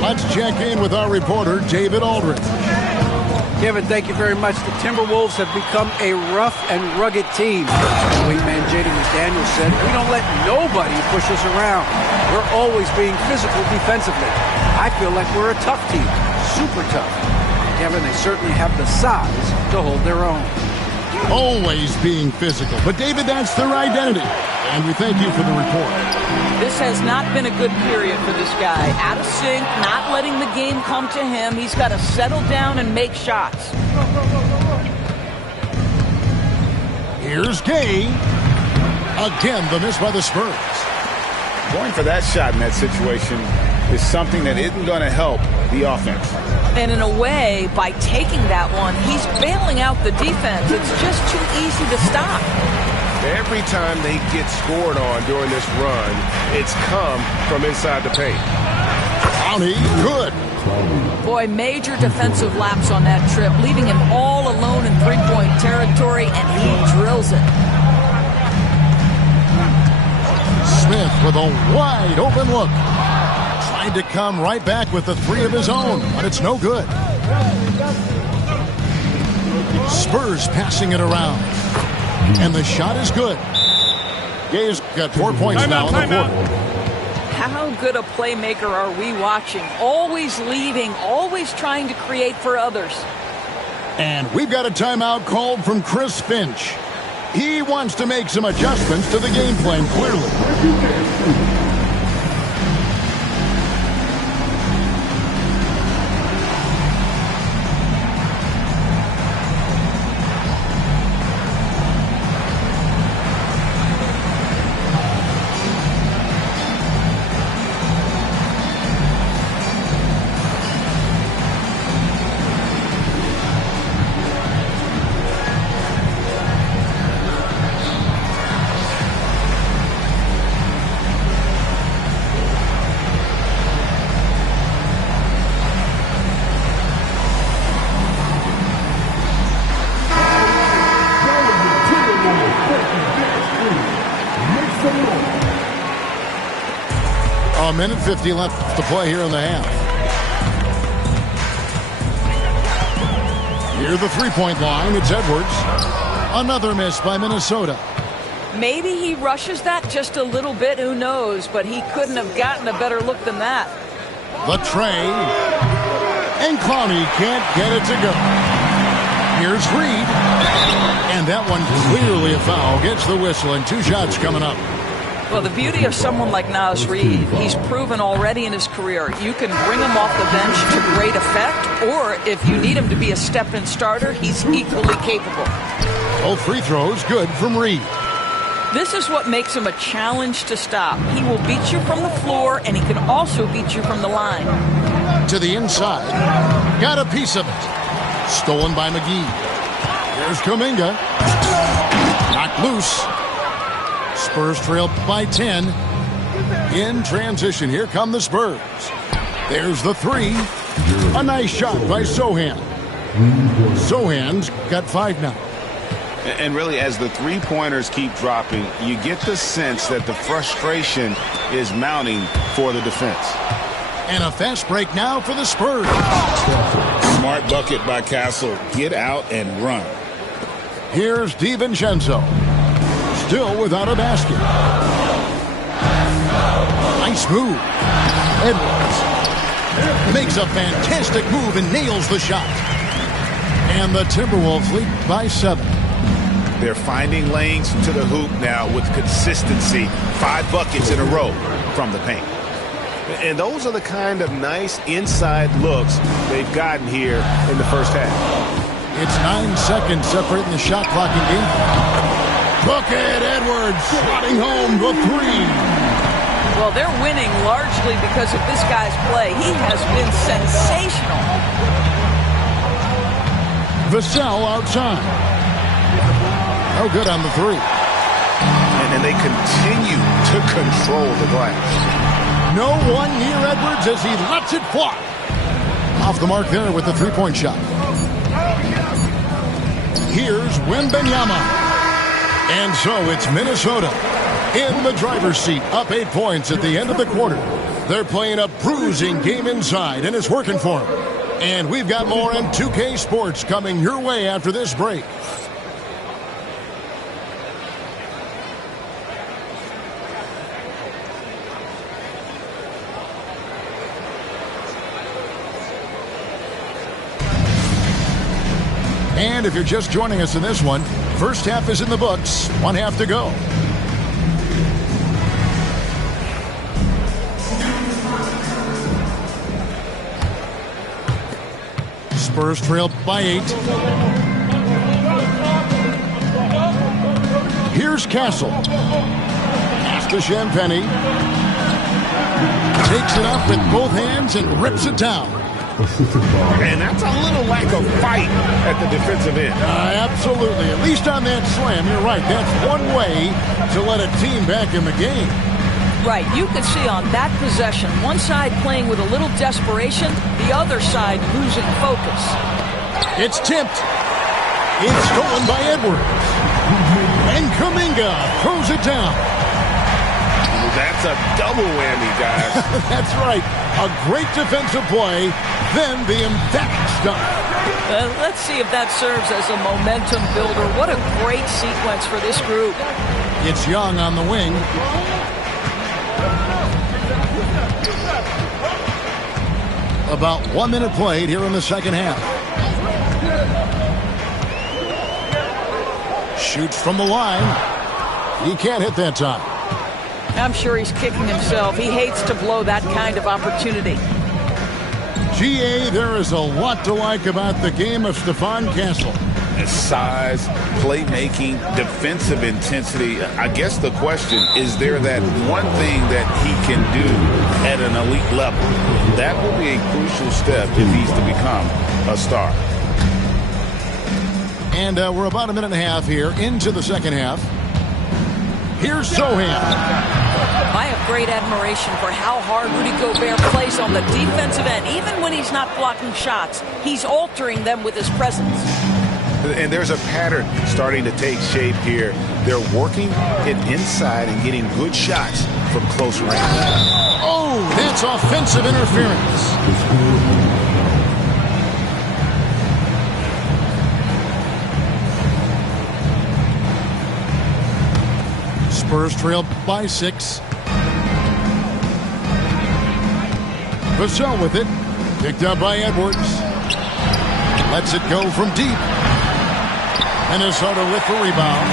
Let's check in with our reporter, David Aldridge. Kevin, thank you very much. The Timberwolves have become a rough and rugged team. Wingman Jaden McDaniels said, "We don't let nobody push us around. We're always being physical defensively. I feel like we're a tough team, super tough." Kevin, they certainly have the size to hold their own. Always being physical. But, David, that's their identity. And we thank you for the report. This has not been a good period for this guy. Out of sync, not letting the game come to him. He's got to settle down and make shots. Here's Gay. Again, the miss by the Spurs. Going for that shot in that situation is something that isn't going to help the offense. And in a way, by taking that one, he's bailing out the defense. It's just too easy to stop. Every time they get scored on during this run, it's come from inside the paint. County, good. Boy, major defensive lapse on that trip, leaving him all alone in three-point territory, and he drills it. Smith with a wide open look. Trying to come right back with the three of his own, but it's no good. Spurs passing it around. And the shot is good. Gay's got 4 points now in the quarter. How good a playmaker are we watching? Always leading, always trying to create for others. And we've got a timeout called from Chris Finch. He wants to make some adjustments to the game plan, clearly. A minute 50 left to play here in the half. Near the three-point line, it's Edwards. Another miss by Minnesota. Maybe he rushes that just a little bit, who knows, but he couldn't have gotten a better look than that. The tray. And Clowney can't get it to go. Here's Reed. And that one clearly a foul. Gets the whistle, and 2 shots coming up. Well, the beauty of someone like Naz Reid, he's proven already in his career, you can bring him off the bench to great effect, or if you need him to be a step-in starter, he's equally capable. Both free throws good from Reid. This is what makes him a challenge to stop. He will beat you from the floor, and he can also beat you from the line. To the inside. Got a piece of it. Stolen by McGee. Here's Kuminga. Knocked loose. Spurs trail by 10. In transition, here come the Spurs. There's the three. A nice shot by Sohan. Sohan's got 5 now. And really, as the three-pointers keep dropping, you get the sense that the frustration is mounting for the defense. And a fast break now for the Spurs. Smart bucket by Castle. Get out and run. Here's DiVincenzo. Still without a basket. Nice move. Edwards makes a fantastic move and nails the shot. And the Timberwolves lead by 7. They're finding lanes to the hoop now with consistency. 5 buckets in a row from the paint. And those are the kind of nice inside looks they've gotten here in the first half. It's 9 seconds separating the shot clock and game. Bucket, Edwards slotting home the 3. Well, they're winning largely because of this guy's play. He has been sensational. Vassell outside. No good on the 3. And they continue to control the glass. No one near Edwards as he lets it fly. Off the mark there with the three-point shot. Here's Wembanyama. And so it's Minnesota in the driver's seat, up 8 points at the end of the quarter. They're playing a bruising game inside, and it's working for them. And we've got more in 2K Sports coming your way after this break. And if you're just joining us in this one, first half is in the books, one half to go. Spurs trail by 8. Here's Castle. Pass to Champagny. Takes it up with both hands and rips it down. And that's a little lack of fight at the defensive end. Absolutely. At least on that slam, you're right. That's one way to let a team back in the game. Right. You can see on that possession, one side playing with a little desperation, the other side losing focus. It's tipped. It's stolen by Edwards. And Kuminga throws it down. That's a double whammy, guys. That's right. A great defensive play, then the emphatic stuff. Let's see if that serves as a momentum builder. What a great sequence for this group. It's Young on the wing. About 1 minute played here in the second half. Shoots from the line. He can't hit that time. I'm sure he's kicking himself. He hates to blow that kind of opportunity. GA, there is a lot to like about the game of Stephon Castle. His size, playmaking, defensive intensity. I guess the question, is there that one thing that he can do at an elite level? That will be a crucial step if he's to become a star. And we're about a minute and a half here into the second half. Here's Sohan. I have great admiration for how hard Rudy Gobert plays on the defensive end. Even when he's not blocking shots, he's altering them with his presence. And there's a pattern starting to take shape here. They're working it inside and getting good shots from close range. Oh, that's offensive interference. Spurs trail by 6. Vassell with it. Picked up by Edwards. Lets it go from deep. Minnesota with the rebound.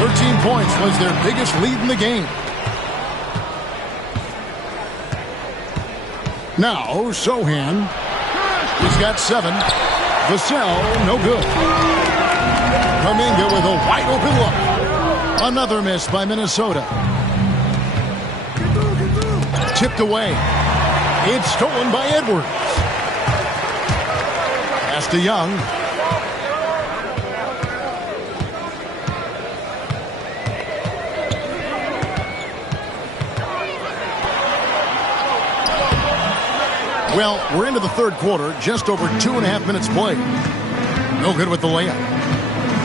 13 points was their biggest lead in the game. Now, Sohan. He's got 7. Vassell, no good. Kuminga with a wide open look. Another miss by Minnesota. Tipped away. It's stolen by Edwards. Pass to Young. Well, we're into the third quarter, just over 2.5 minutes played. No good with the layup.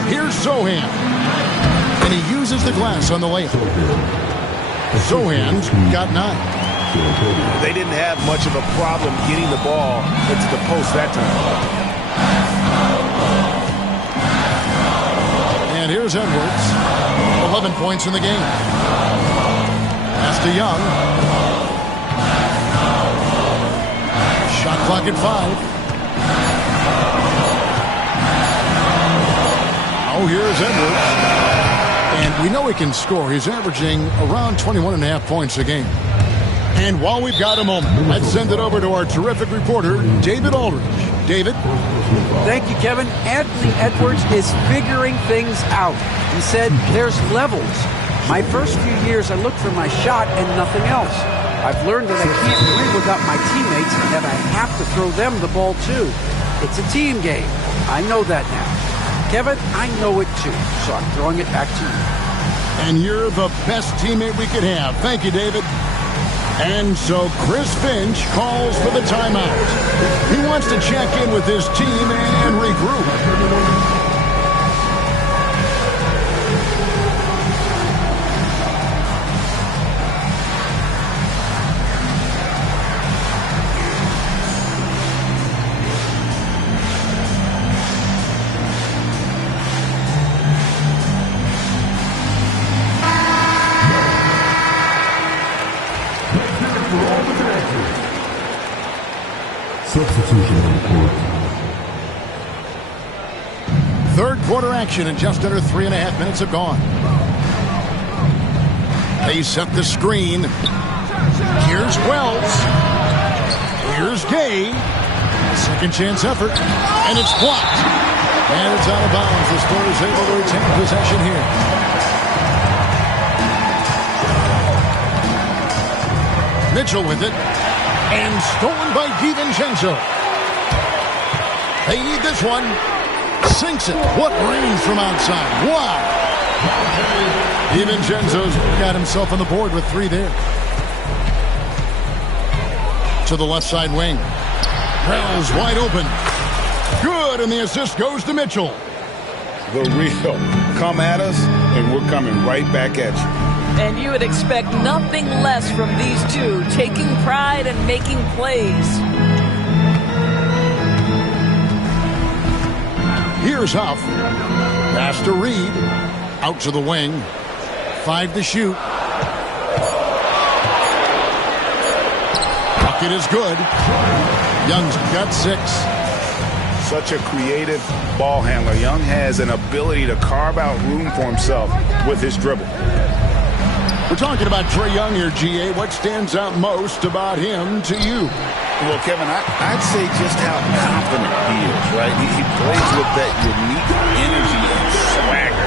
Here's Sohan. And he uses the glass on the layup. Sohan's got 9. They didn't have much of a problem getting the ball into the post that time. And here's Edwards. 11 points in the game. Pass to Young. Shot clock at 5. Oh, here's Edwards. And we know he can score. He's averaging around 21.5 points a game. And while we've got a moment, let's send it over to our terrific reporter, David Aldridge. David? Thank you, Kevin. Anthony Edwards is figuring things out. He said there's levels. My first few years, I looked for my shot and nothing else. I've learned that I can't win without my teammates and that I have to throw them the ball too. It's a team game. I know that now. Kevin, I know it too, so I'm throwing it back to you. And you're the best teammate we could have. Thank you, David. And so Chris Finch calls for the timeout. He wants to check in with his team and regroup. Substitution report. Third quarter action, and just under 3.5 minutes have gone. They set the screen. Here's Wells. Here's Gay. Second chance effort, and it's blocked. And it's out of bounds. The Spurs able to retain possession here. Mitchell with it, and stolen by DiVincenzo. They need this one. Sinks it. What range from outside. Wow. DiVincenzo's got himself on the board with 3 there. To the left side wing. Wells wide open. Good, and the assist goes to Mitchell. The real. Come at us, and we're coming right back at you. And you would expect nothing less from these two, taking pride and making plays. Here's Huff. Pass to Reed. Out to the wing. 5 to shoot. Bucket is good. Young's got 6. Such a creative ball handler. Young has an ability to carve out room for himself with his dribble. We're talking about Trae Young here, GA. What stands out most about him to you? Well, Kevin, I'd say just how confident he is, right? He plays with that unique energy and swagger.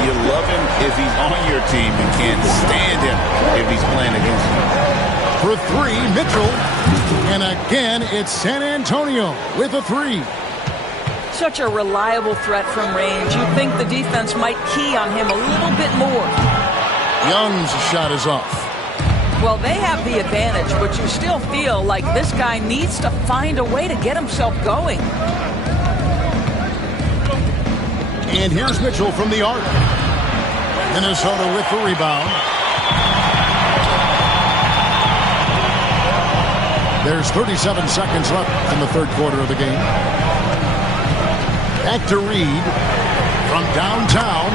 You love him if he's on your team and can't stand him if he's playing against you. For 3, Mitchell. And again, it's San Antonio with a 3. Such a reliable threat from range. You'd think the defense might key on him a little bit more. Young's shot is off. Well, they have the advantage, but you still feel like this guy needs to find a way to get himself going. And here's Mitchell from the arc. Minnesota with the rebound. There's 37 seconds left in the third quarter of the game. Back to Reed from downtown.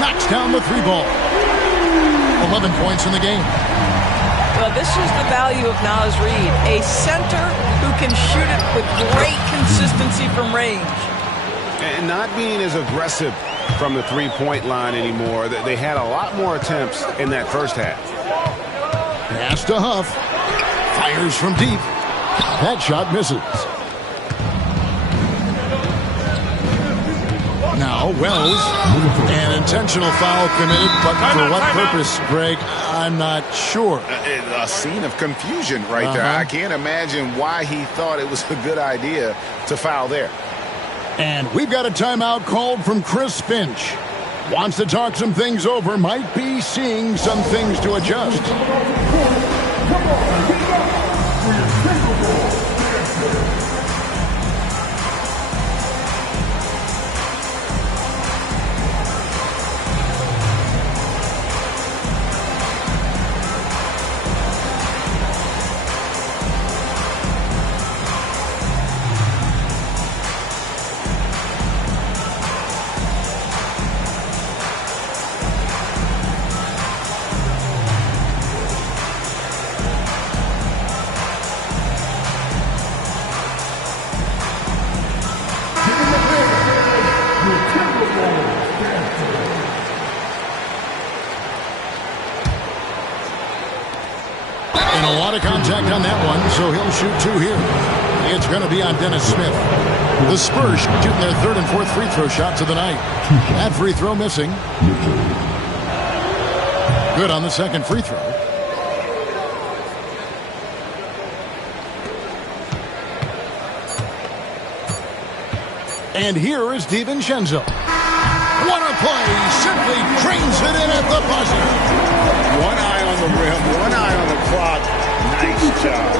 Knocks down the 3 ball. 11 points in the game. Well, this is the value of Naz Reid, a center who can shoot it with great consistency from range. And not being as aggressive from the three-point line anymore. They had a lot more attempts in that first half. Pass to Huff. Fires from deep. That shot misses. Now Wells. An intentional foul committed, but for what purpose, Greg? I'm not sure. A scene of confusion right there. I can't imagine why he thought it was a good idea to foul there. And we've got a timeout called from Chris Finch. Wants to talk some things over, might be seeing some things to adjust. And a lot of contact on that one, so he'll shoot 2 here. It's going to be on Dennis Smith. The Spurs shooting their 3rd and 4th free throw shots of the night. That free throw missing. Good on the 2nd free throw. And here is DiVincenzo. What a play! Simply trains it in at the buzzer. One eye on the rim, one eye on the clock. Nice job.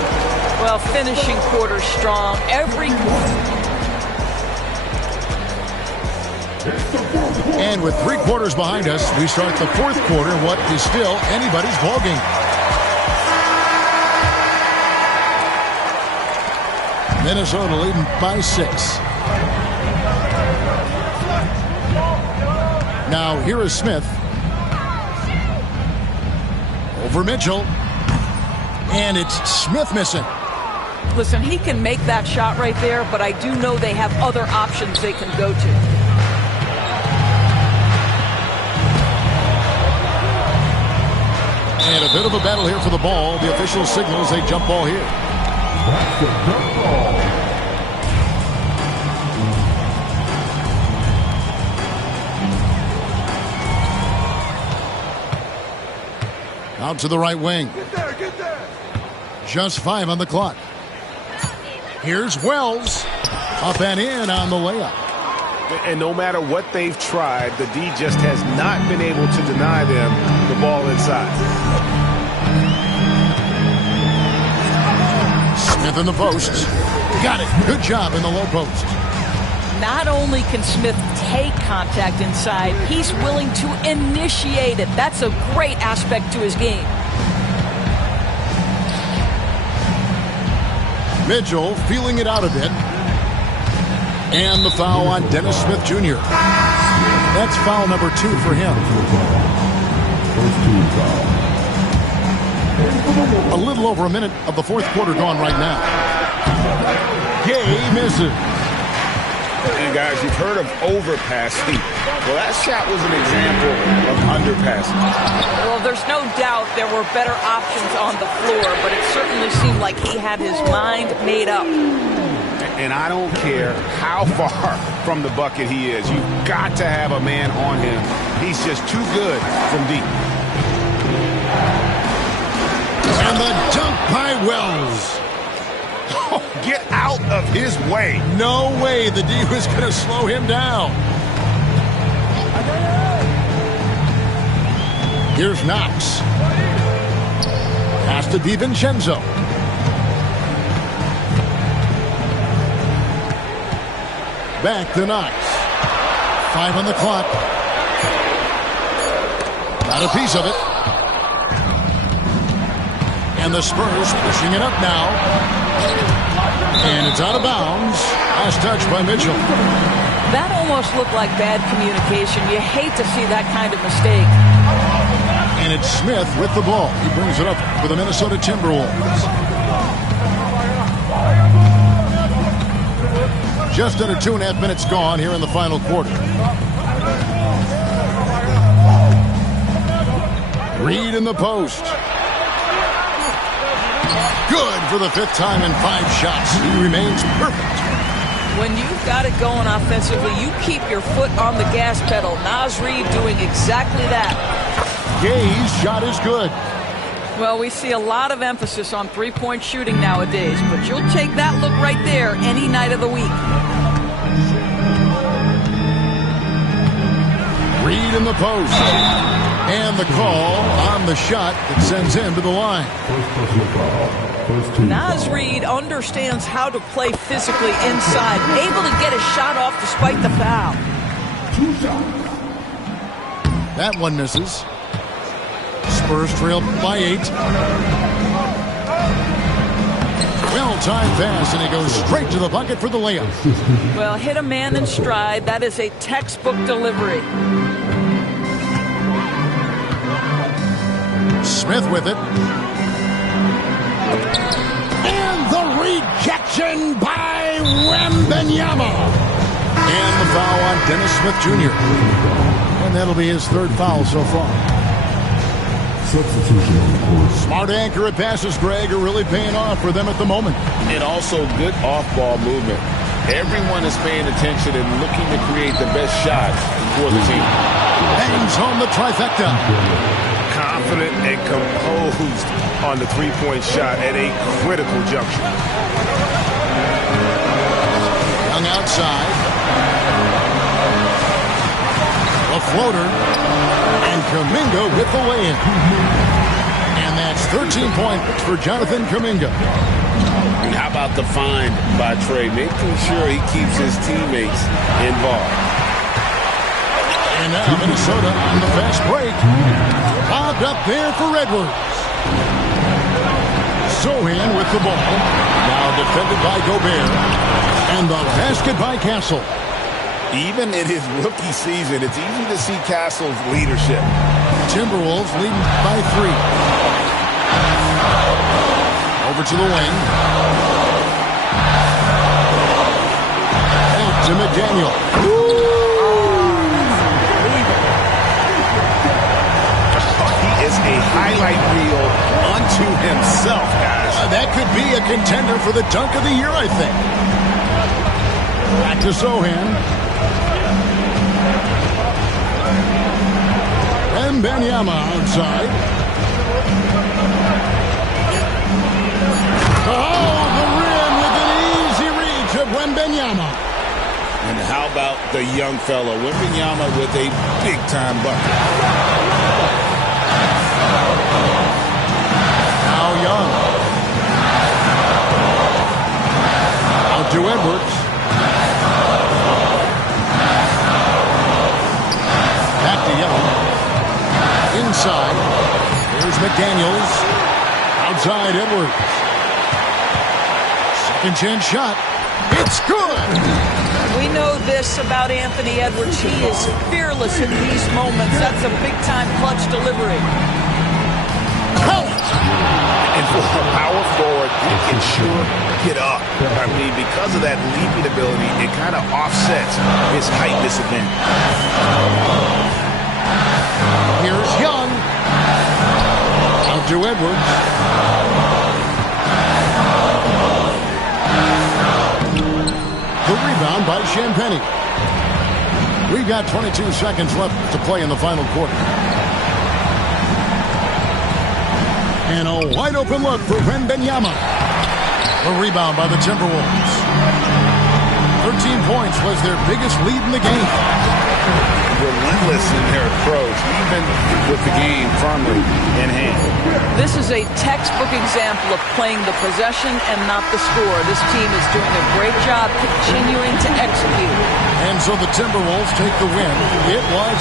Well, finishing quarter strong. And with 3 quarters behind us, we start the 4th quarter, what is still anybody's ballgame. Minnesota leading by 6. Now here is Smith. Over Mitchell. And it's Smith missing. Listen, he can make that shot right there, but I do know they have other options they can go to. And a bit of a battle here for the ball. The official signals a jump ball here. That's a jump ball. Out to the right wing. Get there. Just 5 on the clock. Here's Wells. Up and in on the layup. And no matter what they've tried, the D just has not been able to deny them the ball inside. Smith in the post. Got it. Good job in the low post. Not only can Smith take contact inside, he's willing to initiate it. That's a great aspect to his game. Mitchell feeling it out a bit. And the foul on Dennis Smith Jr. That's foul number 2 for him. A little over a minute of the fourth quarter gone right now. Gay misses. And guys, you've heard of overpassing. Well, that shot was an example of underpassing. Well, there's no doubt there were better options on the floor, but it certainly seemed like he had his mind made up. And I don't care how far from the bucket he is. You've got to have a man on him. He's just too good from deep. And the dunk by Wells. Oh, get out of his way. No way the D was going to slow him down. Here's Knox. Pass to DiVincenzo. Back to Knox. 5 on the clock. Got a piece of it. And the Spurs pushing it up now. And it's out of bounds. Last touch by Mitchell. That almost looked like bad communication. You hate to see that kind of mistake. And it's Smith with the ball. He brings it up for the Minnesota Timberwolves. Just under 2.5 minutes gone here in the final quarter. Reed in the post. Good for the 5th time in 5 shots. He remains perfect. When you've got it going offensively, you keep your foot on the gas pedal. Naz Reid doing exactly that. Gay's shot is good. Well, we see a lot of emphasis on three-point shooting nowadays, but you'll take that look right there any night of the week. Reed in the post. And the call on the shot that sends him to the line. Naz Reid understands how to play physically inside, able to get his shot off despite the foul. That one misses. Spurs trail by 8. Well-timed pass, and he goes straight to the bucket for the layup. Well, hit a man in stride. That is a textbook delivery. Smith with it. And the rejection by Wembanyama. And the foul on Dennis Smith Jr. And that'll be his 3rd foul so far. Substitution on the court. Smart accurate passes, Greg, are really paying off for them at the moment. And also good off-ball movement. Everyone is paying attention and looking to create the best shots for the team. Bangs home the trifecta. Confident and composed on the three-point shot at a critical juncture. Young outside. A floater. And Kuminga with the lay-in. And that's 13 points for Jonathan Kuminga. And how about the find by Trey, making sure he keeps his teammates involved. And now Minnesota on the fast break. Bobbed up there for Edwards. Sohan with the ball. Now defended by Gobert. And the basket by Castle. Even in his rookie season, it's easy to see Castle's leadership. Timberwolves leading by 3. Over to the wing. Out to McDaniel. He is a highlight reel unto himself, guys. That could be a contender for the dunk of the year, I think. Back to Sohan. And Wembanyama outside. Oh, the rim with an easy reach of Wembanyama. And how about the young fella, Wembanyama, with a big-time bucket. Now Young. Out to Edwards. Back to Young. Inside. Here's McDaniels. Outside Edwards. Second chance shot. It's good. We know this about Anthony Edwards. He is fearless in these moments. That's a big-time clutch delivery. And for a power forward, he can sure get up. I mean, because of that leaping ability, it kind of offsets his height disadvantage. Here's Young. Out to Edwards. The rebound by Champagnie. We've got 22 seconds left to play in the final quarter. And a wide open look for Wembanyama. The rebound by the Timberwolves. 13 points was their biggest lead in the game. Relentless in their approach, even with the game firmly in hand. This is a textbook example of playing the possession and not the score. This team is doing a great job continuing to execute. And so the Timberwolves take the win. It was